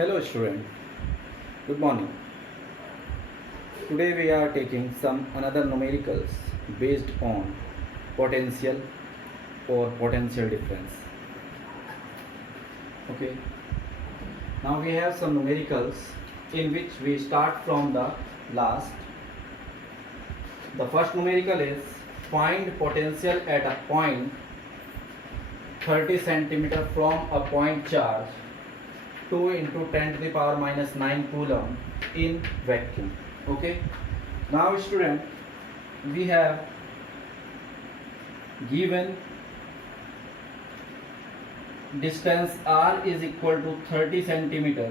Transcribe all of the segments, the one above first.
Hello student, good morning. Today we are taking some another numericals based on potential or potential difference. Okay. Now we have some numericals in which we start from the last. The first numerical is find potential at a point 30 centimeter from a point charge 2 into 10 to the power minus 9 coulomb in vacuum. Okay. Now student, we have given distance r is equal to 30 centimeter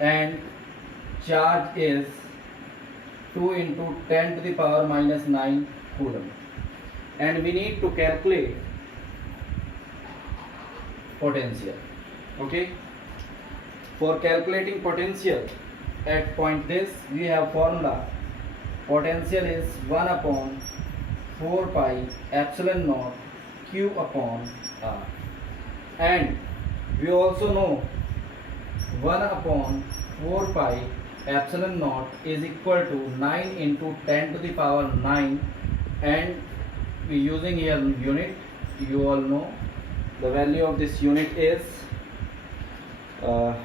and charge is 2 into 10 to the power minus 9 coulomb, and we need to calculate potential. Okay. For calculating potential at point this, we have formula. Potential is 1 upon 4 pi epsilon naught q upon r, and we also know 1 upon 4 pi epsilon naught is equal to 9 into 10 to the power 9, and we using here unit. You all know the value of this unit is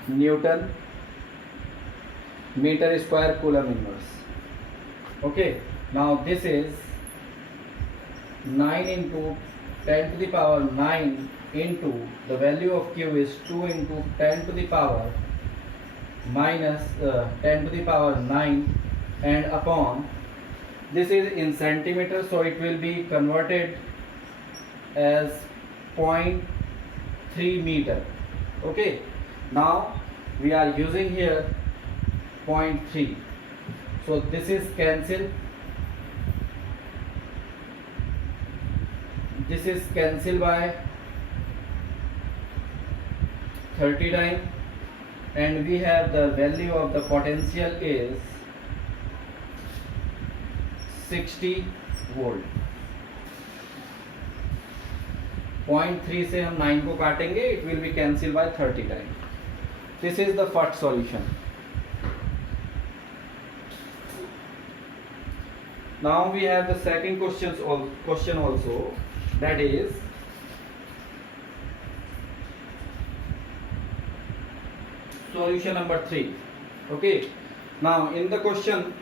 Newton meter square coulomb inverse. Okay, now this is 9 into 10 to the power 9 into the value of q is 2 into 10 to the power minus 10 to the power 9, and upon this is in centimeter, so it will be converted as 0.3 meter. Okay, now we are using here 0.3, so this is cancelled, this is cancelled by 30 times, and we have the value of the potential is 60 volt. 0.3 से हम 9 को काटेंगे, it will be cancelled by 30 times. This is the first solution. Now we have the second question also, that is solution number 3. Okay. Now in the question,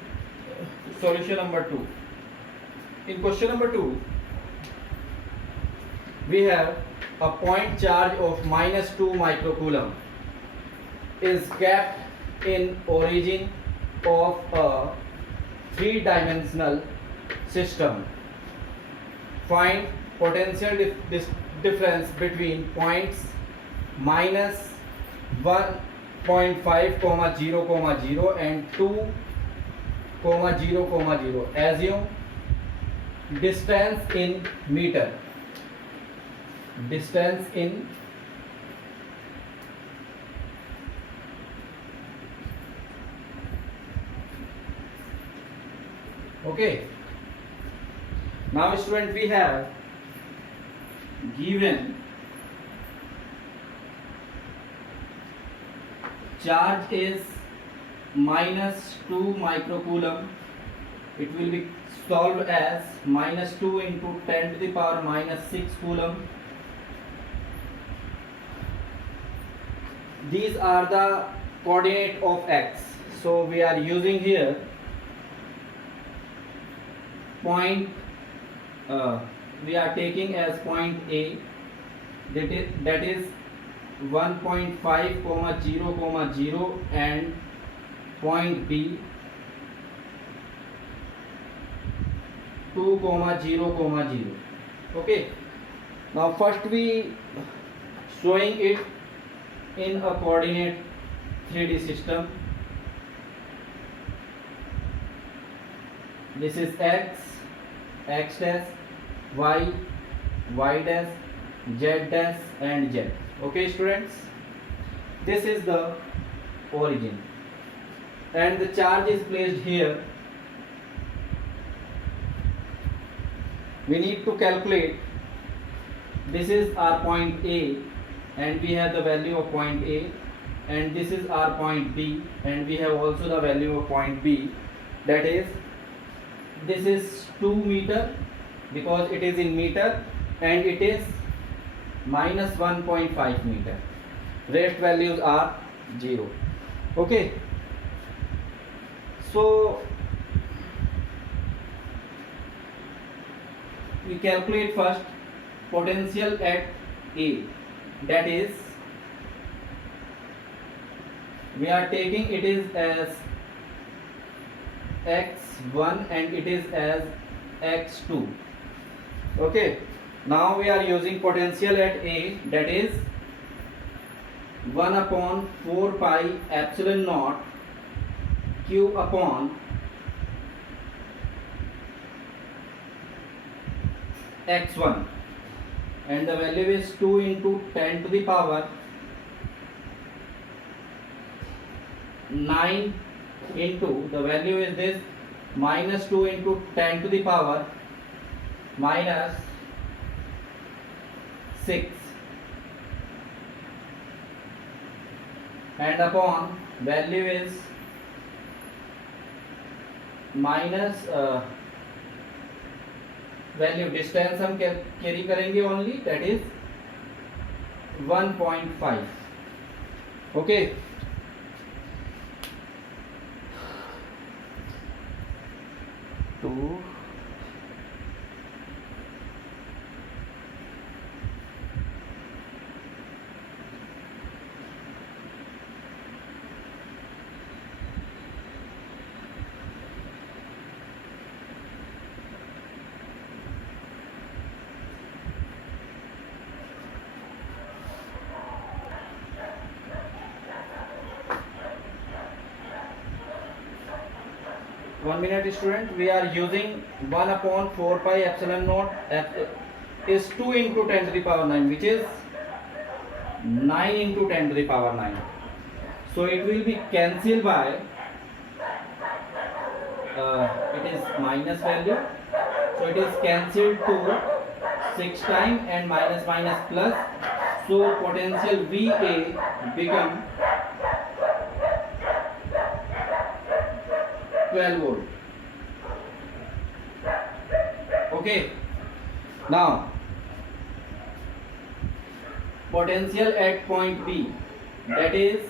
solution number 2. In question number 2, we have a point charge of minus 2 microcoulomb is kept in origin of a three-dimensional system. Find potential difference between points minus 1.5, 0, 0 and 2, 0, 0. Assume distance in meter. Distance in okay. Now student, we have given charge is minus 2 microcoulomb. It will be solved as minus 2 into 10 to the power minus 6 coulomb. These are the coordinate of x, so we are using here point, we are taking as point A, that is 1.5, 0, 0, and point B 2, 0, 0. Okay. Now first we showing it in a coordinate 3D system. This is x, x dash, y, y dash, z dash and z. Okay students, this is the origin and the charge is placed here. We need to calculate, this is our point A and we have the value of point A, and this is our point B, and we have also the value of point B, that is this is 2 meter because it is in meter, and it is minus 1.5 meter. Rest values are 0. Okay, so we calculate first potential at A, that is we are taking it is as x1 and it is as x2. Okay, now we are using potential at A, that is 1 upon 4 pi epsilon naught q upon x1, and the value is 2 into 10 to the power 9 into the value is this minus 2 into 10 to the power minus 6, and upon value is minus value distance हम carry करेंगे only, that is 1.5. Okay, two one minute student, we are using 1 upon 4 pi epsilon naught is 2 into 10 to the power 9, which is 9 into 10 to the power 9. So it will be cancelled by it is minus value, so it is cancelled to 6 times and minus minus plus, so potential VA become 12 volt. Okay, now potential at point B, that is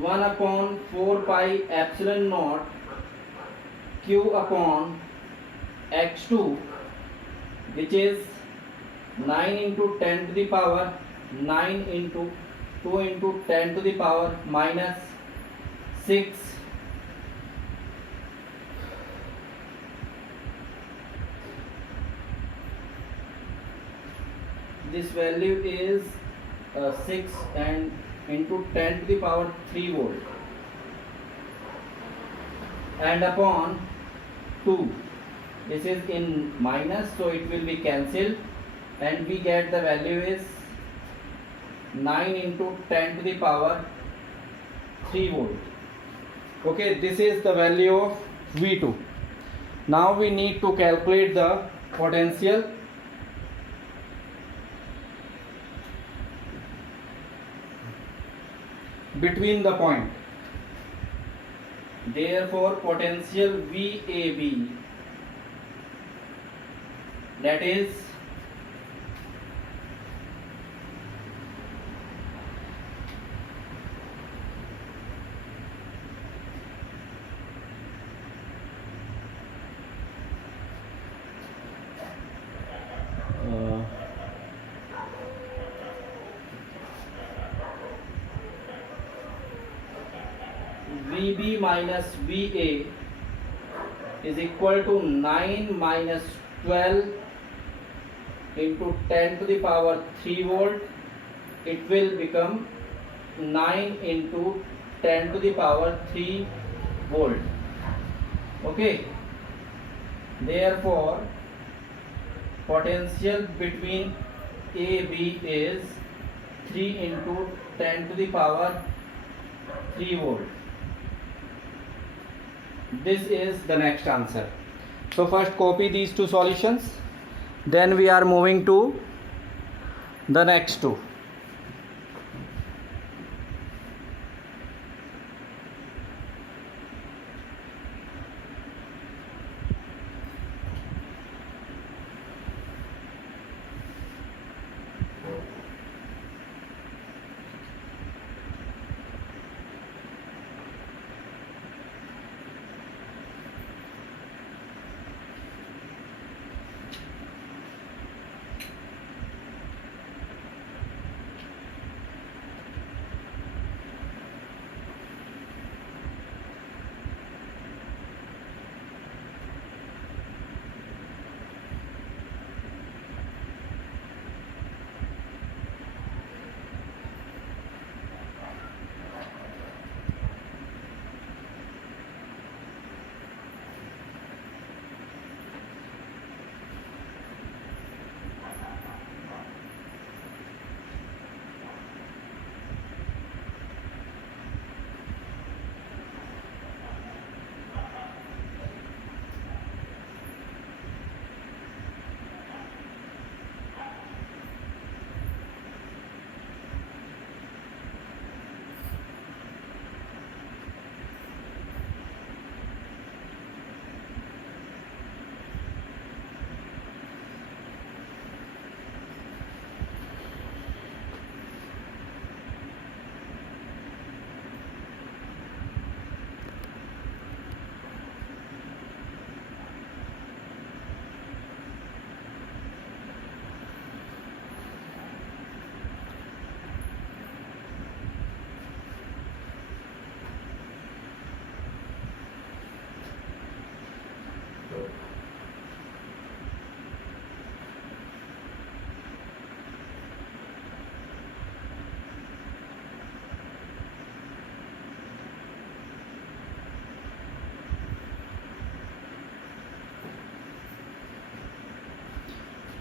1 upon 4 pi epsilon naught q upon x2, which is 9 into 10 to the power 9 into 2 into 10 to the power minus 6, this value is 6 and into 10 to the power 3 volt, and upon 2, this is in minus, so it will be cancelled, and we get the value is 9 into 10 to the power 3 volt. Okay, this is the value of V2. Now we need to calculate the potential between the point. Therefore potential VAB, that is VB minus VA is equal to 9 minus 12 into 10 to the power 3 volt. It will become 9 into 10 to the power 3 volt. Okay, therefore potential between AB is 3 into 10 to the power 3 volt. This is the next answer. So first copy these two solutions, then we are moving to the next two.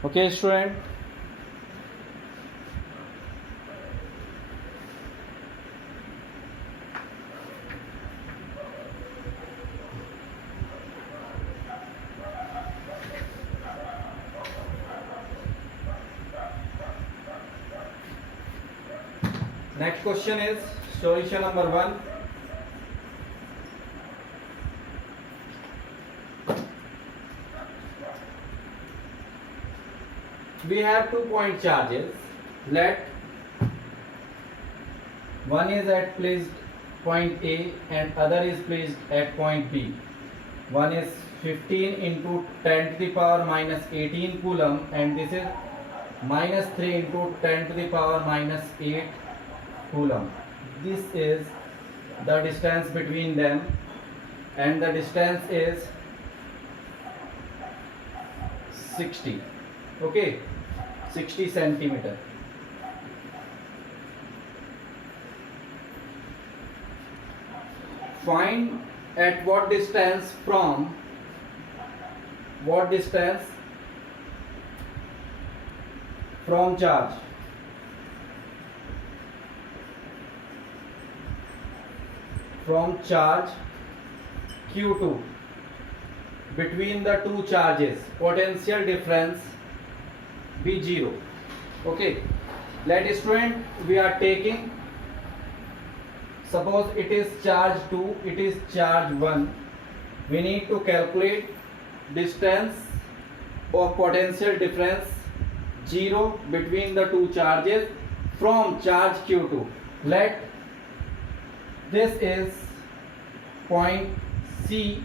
Okay, student. Next question is solution number 1. We have 2-point charges. Let one is at placed point A and other is placed at point B. One is 15 into 10 to the power minus 18 coulomb and this is minus 3 into 10 to the power minus 8 coulomb. This is the distance between them and the distance is 60. Okay, 60 centimeter. Find at what distance from charge. From charge Q2 between the two charges potential difference be 0. Okay, let student, we are taking, suppose it is charge 2, it is charge 1. We need to calculate distance of potential difference 0 between the two charges from charge Q2. Let this is point C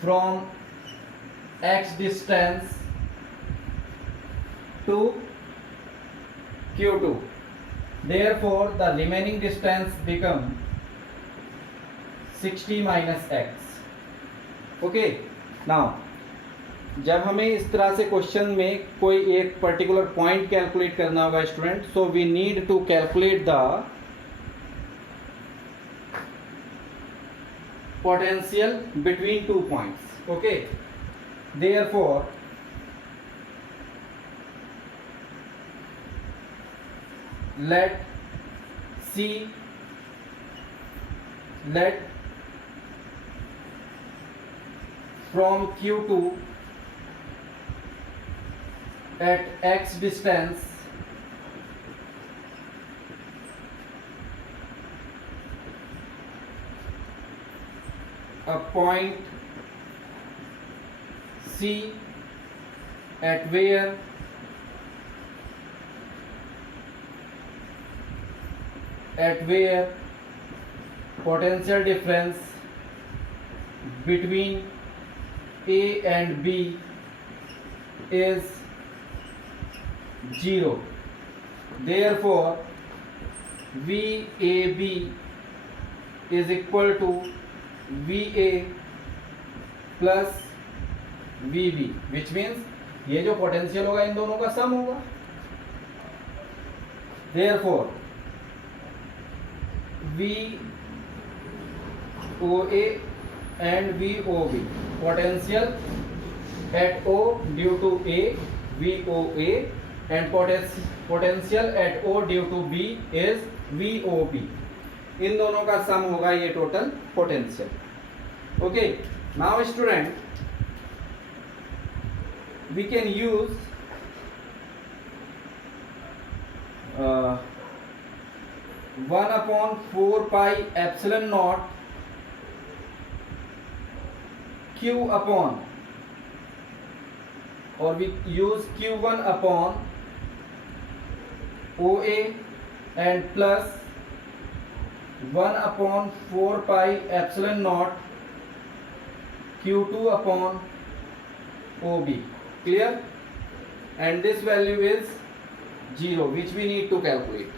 from x distance to Q2. Therefore, the remaining distance become 60 minus x. Okay. Now, जब हमें इस तरह से question में कोई एक particular point calculate करना होगा student, so we need to calculate the potential between 2 points. Okay, therefore let from Q2 at x distance a point C at where potential difference between A and B is 0. Therefore, VAB is equal to VA plus VB, which means ये जो potential होगा इन दोनों का सम होगा. Therefore, VOA and VOB, potential at O due to A, VOA, and potential at O due to B is VOB. इन दोनों का सम होगा ये total potential. Okay, now student, we can use 1/4 pi epsilon naught Q upon, or we use Q1 upon OA and plus 1/4 pi epsilon naught Q2 upon OB. Clear? And this value is 0, which we need to calculate.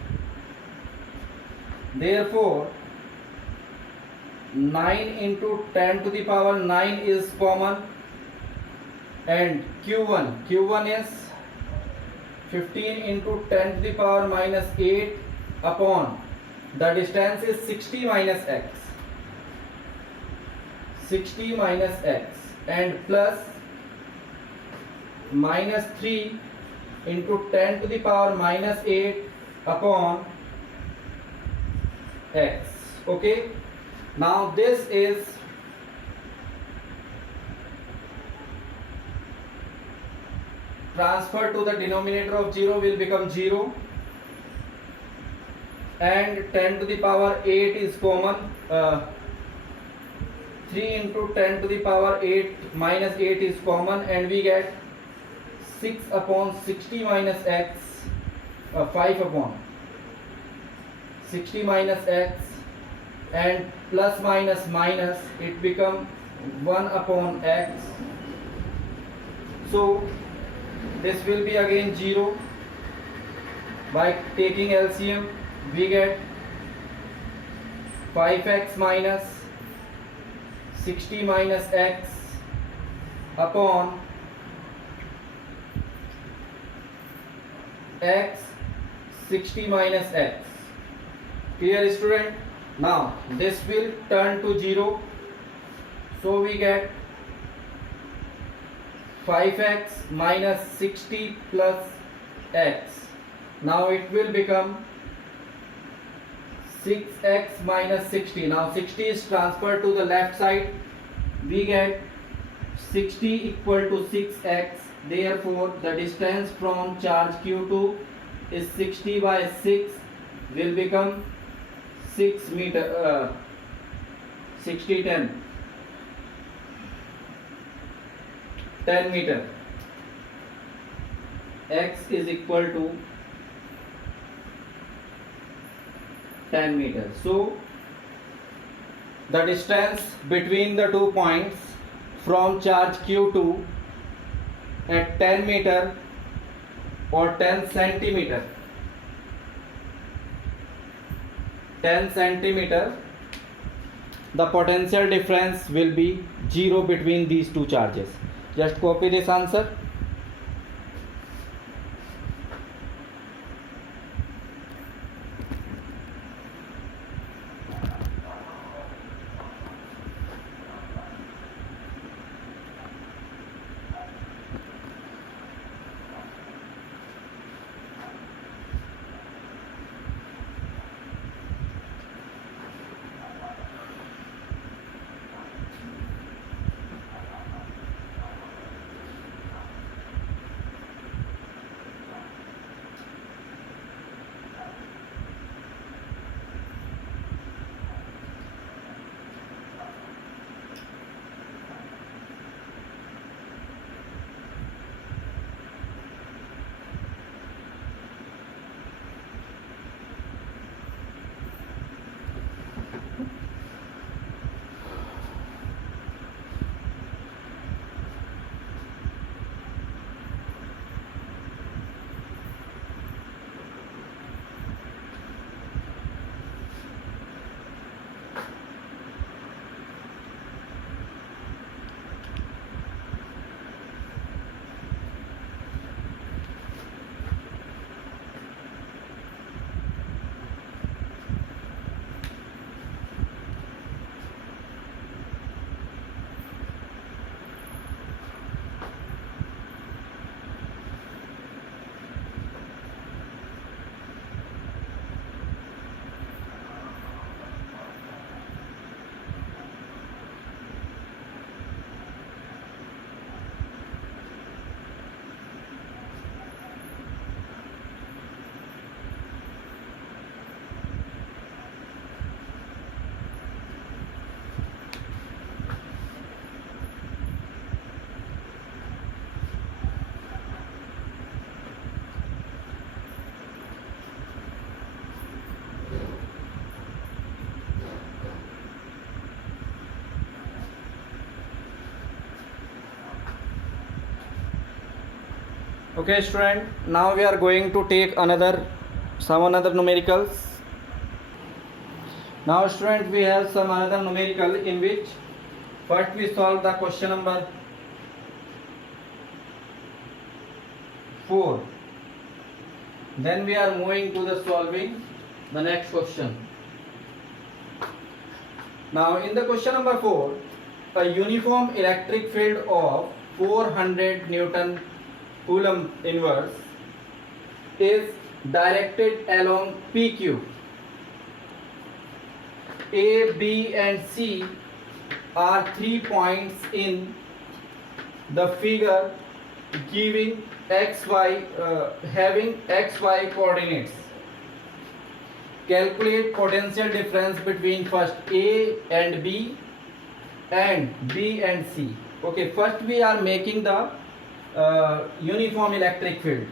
Therefore, 9 into 10 to the power 9 is common, and Q1 is 15 into 10 to the power minus 8 upon the distance is 60 minus x, 60 minus x, and plus minus 3 into 10 to the power minus 8 upon x. Okay, now this is transferred to the denominator of 0 will become 0, and 10 to the power 8 is common. 3 into 10 to the power 8 minus 8 is common, and we get 6 upon 60 minus x, 5 upon 60 minus x, and plus minus minus, it become 1 upon x. So this will be again 0. By taking LCM, we get 5x minus 60 minus x upon x 60 minus x. Clear, student? Now this will turn to 0, so we get 5x minus 60 plus x. Now it will become 6x minus 60. Now 60 is transferred to the left side. We get 60 equal to 6x. Therefore, the distance from charge Q2 is 60 by 6, will become 6 meter, 60 10 meter. X is equal to 10 meters. So the distance between the 2 points from charge Q2 at 10 meter or 10 centimeter, 10 centimeter, the potential difference will be 0 between these two charges. Just copy this answer. Okay student, now we are going to take some another numericals. Now student, we have some another numerical in which first we solve the question number 4. Then we are moving to the solving the next question. Now in the question number 4, a uniform electric field of 400 Newton Coulomb inverse is directed along PQ. A, B and C are 3 points in the figure giving having XY coordinates. Calculate potential difference between first A and B and B and C. Okay, first we are making the uniform electric field.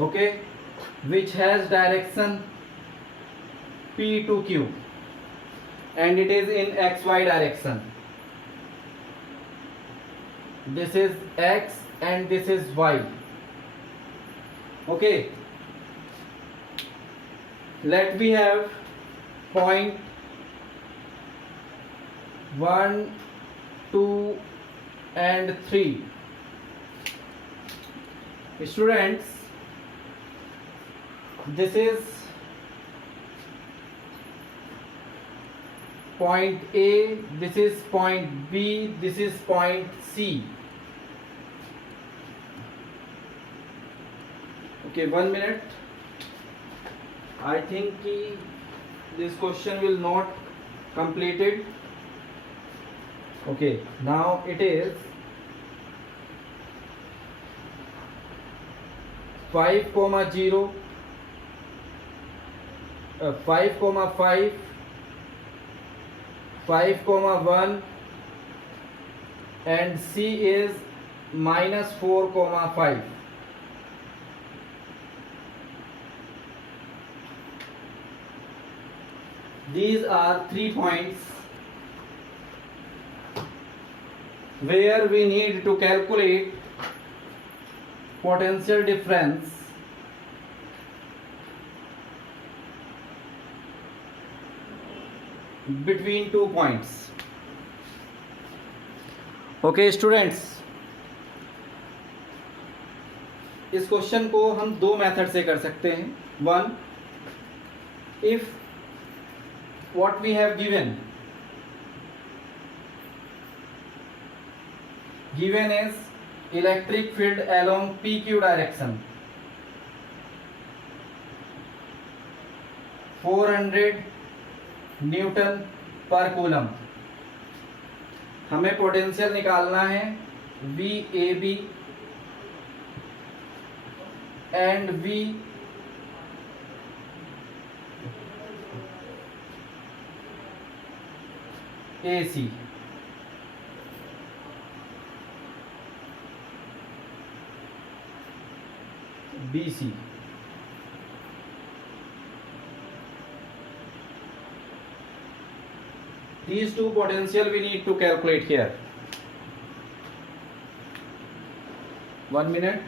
Okay, which has direction P to Q and it is in XY direction. This is X and this is Y. Okay, let we have point 1, 2 and 3. Students, this is point A, this is point B, this is point C. Okay, 1 minute. I think this question will not completed. Okay, now it is 5,0, 5,5, 5,1 and C is -4,5. These are 3 points where we need to calculate potential difference between 2 points. Okay students, इस question को हम दो method से कर सकते हैं. One, if what we have given is electric field along PQ direction 400 Newton पर coulomb. हमें पोटेंशियल निकालना है VAB and VAC. BC. These two potential we need to calculate here. 1 minute.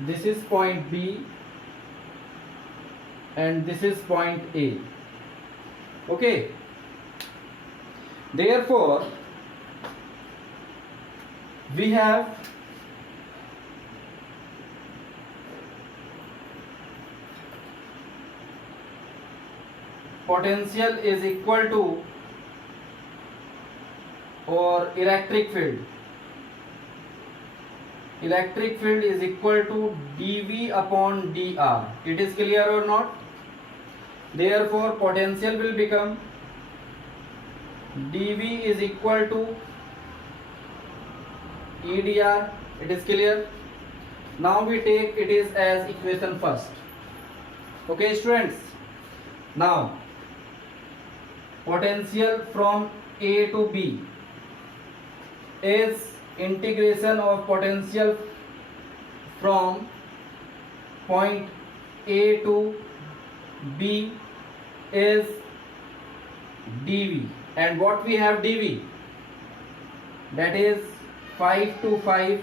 This is point B and this is point A. Okay. Therefore, we have potential is equal to or electric field is equal to dV upon dr. It is clear or not? Therefore potential will become dV is equal to EdR. It is clear. Now we take it is as equation first. Okay students, now potential from A to B is integration of potential from point A to B is dV, and what we have dV, that is 5 to 5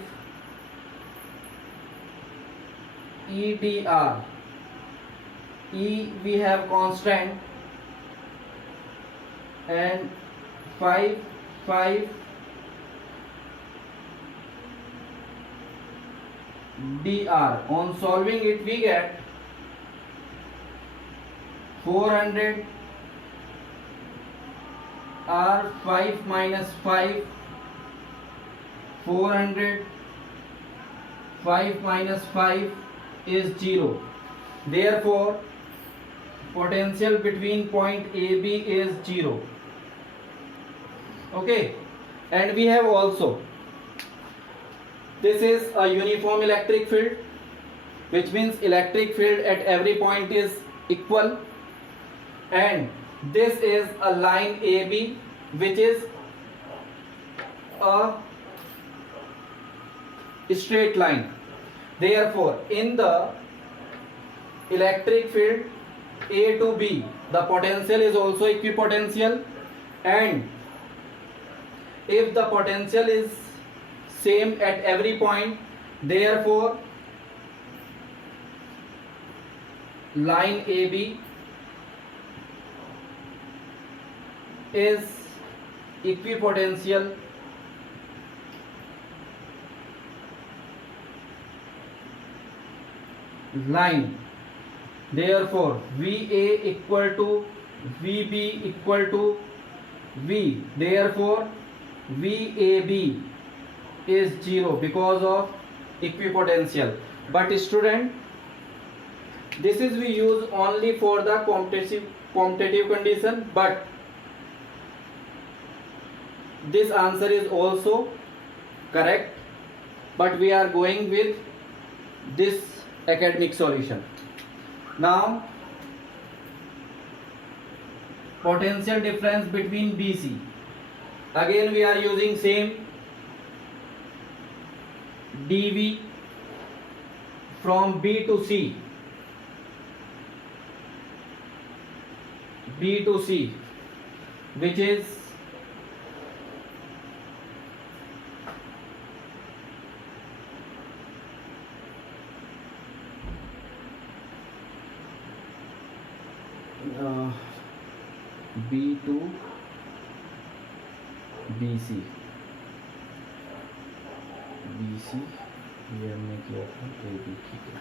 EdR. E we have constant and 5 dr. On solving it we get 400 r 5 minus 5, 400 5 minus 5 is 0. Therefore potential between point AB is 0. Okay, and we have also, this is a uniform electric field, which means electric field at every point is equal, and this is a line AB which is a straight line. Therefore in the electric field A to B, the potential is also equipotential, and if the potential is same at every point, therefore line AB is equipotential line. Therefore VA equal to VB equal to V. Therefore VAB is 0 because of equipotential. But student, this is we use only for the competitive condition, but this answer is also correct, but we are going with this academic solution. Now potential difference between BC, again we are using same dV from B to C, which is B to BC ये हमने किया था AB, ठीक है.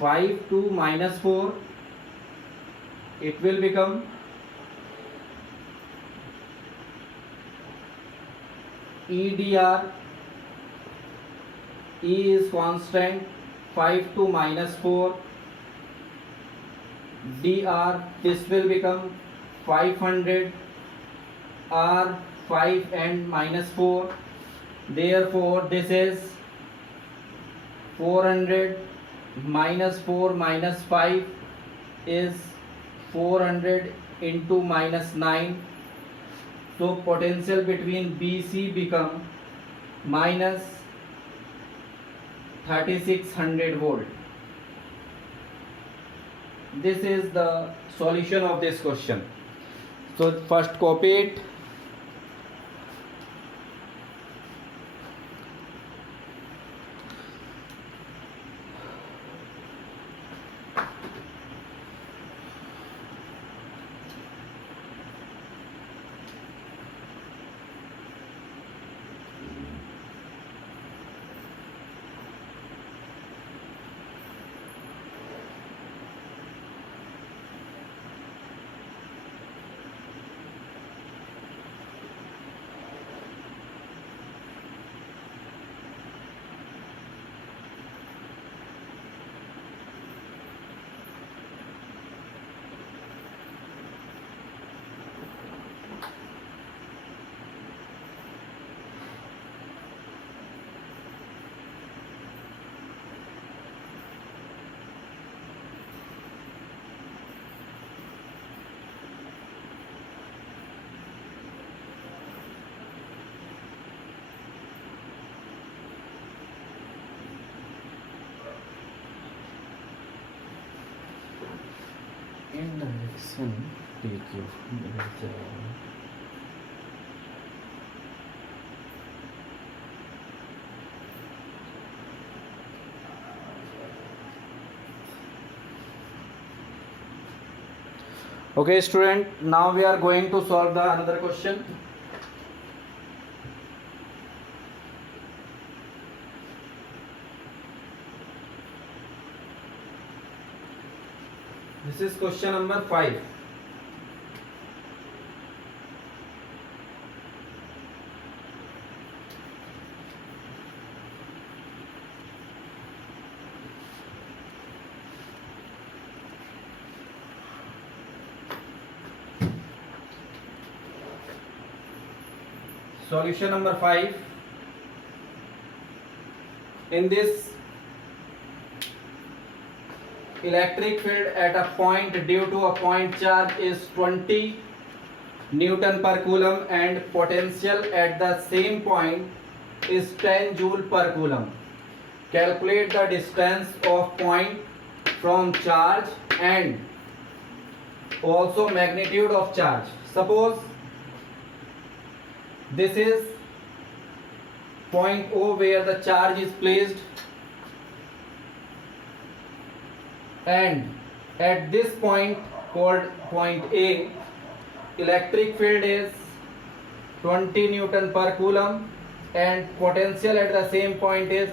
5 to minus 4, it will become EdR. E is constant, 5 to minus 4 dr. This will become 500 r 5 and minus 4. Therefore this is 400 minus 4 minus 5 is 400 into minus 9. So potential between BC become minus 3600 volt. This is the solution of this question. So first copy it. summation dq. Okay student, now we are going to solve the another question. This is question number 5. Solution number 5. In this electric field at a point due to a point charge is 20 Newton per coulomb and potential at the same point is 10 joule per coulomb. Calculate the distance of point from charge and also magnitude of charge. Suppose this is point O where the charge is placed, and at this point called point A, electric field is 20 Newton per coulomb and potential at the same point is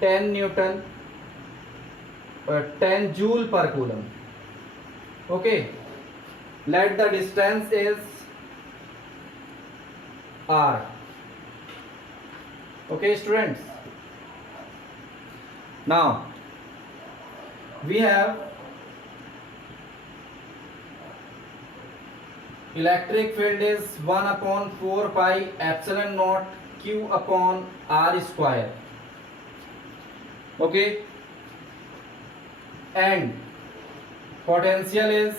10 joule per coulomb. Okay, let the distance is R. Okay students, now we have electric field is 1 upon 4 pi epsilon naught q upon r square. Okay, and potential is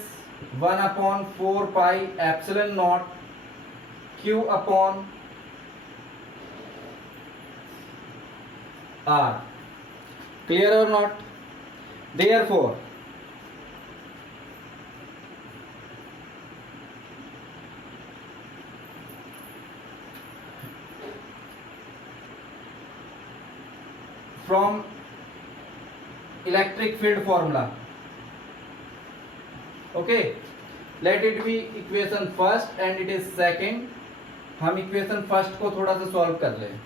1 upon 4 pi epsilon naught q upon r. Clear or not? Therefore, from electric field formula, okay, let it be equation first and it is second. हम equation first को थोड़ा सा solve कर लें.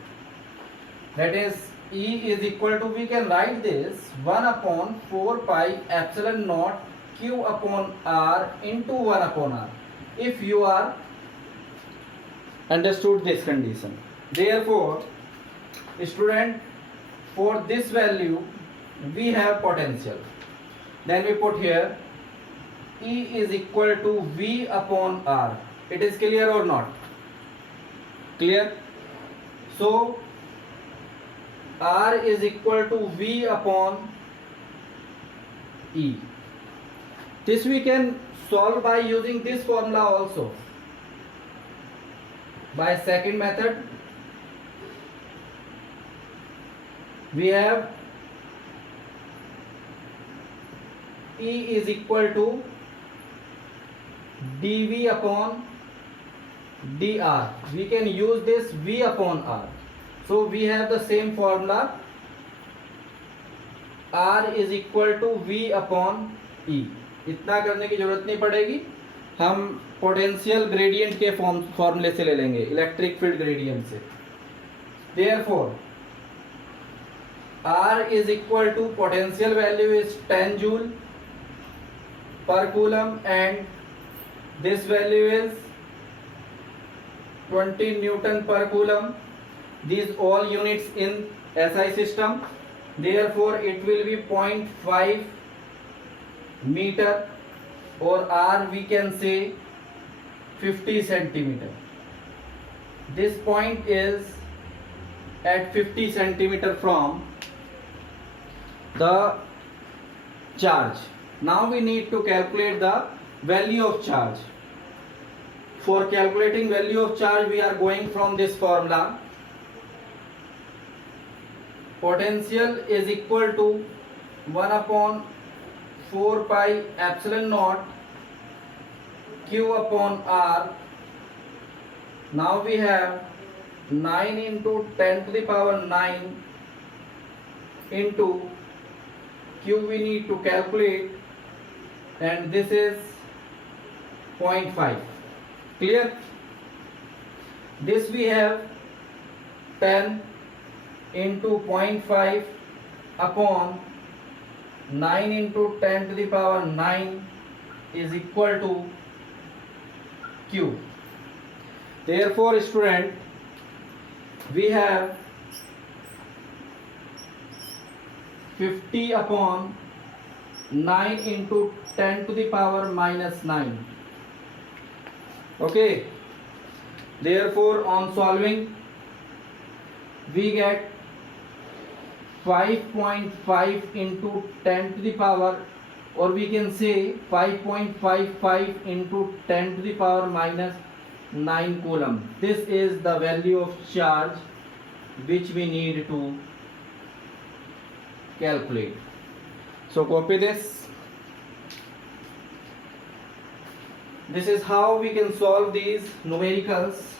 That is E is equal to, we can write this 1 upon 4 pi epsilon naught q upon r into 1 upon r, if you are understood this condition. Therefore student, for this value we have potential, then we put here E is equal to V upon R. It is clear or not? Clear? So R is equal to V upon E. This we can solve by using this formula also. By second method, we have E is equal to dV upon dr. We can use this V upon R. So we have the same formula, R is equal to V upon E. इतना करने की जरूरत नहीं पड़ेगी, हम potential gradient के फॉर्मूले से ले लेंगे, इलेक्ट्रिक फील्ड ग्रेडियंट से. Therefore R is equal to, potential value is 10 joule per coulomb and this value is 20 Newton per coulomb. These all units in SI system. Therefore it will be 0.5 meter, or R we can say 50 centimeter. This point is at 50 centimeter from the charge. Now we need to calculate the value of charge. For calculating value of charge, we are going from this formula. Potential is equal to 1 upon 4 pi epsilon naught Q upon R. Now we have 9 into 10 to the power 9 into Q we need to calculate, and this is 0.5. Clear? This we have 10 into 0.5 upon 9 into 10 to the power 9 is equal to Q. Therefore, student, we have 50 upon 9 into 10 to the power minus 9. Okay. Therefore, on solving, we get 5.5 into 10 to the power, or we can say 5.55 into 10 to the power minus 9 coulomb. This is the value of charge which we need to calculate. So copy this. This is how we can solve these numericals.